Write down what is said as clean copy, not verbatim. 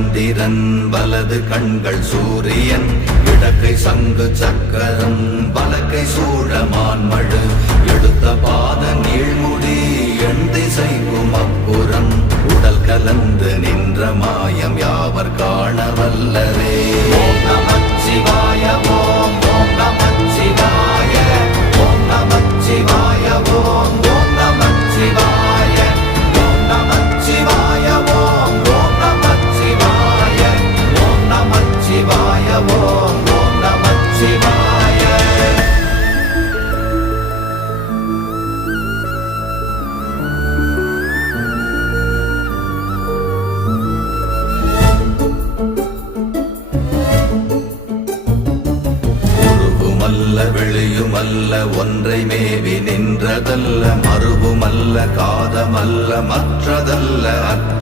சந்திரன் வலது கண்கள் சூரியன் இடக்கை சங்கு சக்கரம் வலக்கை சூழமான்மழு எடுத்த பாத நீழ்முடி எண் திசைக்கும் அப்புறம் உடல் கலந்து நின்ற மாயம் யாவர் காண வல்லரே. ஓம் நமச்சிவாய ஓம் ஓம் நமச்சிவாய ஓம் நமச்சிவாய ஓம் ஓம் நமச்சிவாய ஓம் நமச்சிவாய ஓம் ஓம் நமச்சிவாய ஓம் நமச்சிவாய ஓம் ஓம் நமச்சிவாய. வெளியுமல்ல ஒன்றை மேவி நின்றதல்ல மறுவுமல்ல காதமல்ல மற்றதல்ல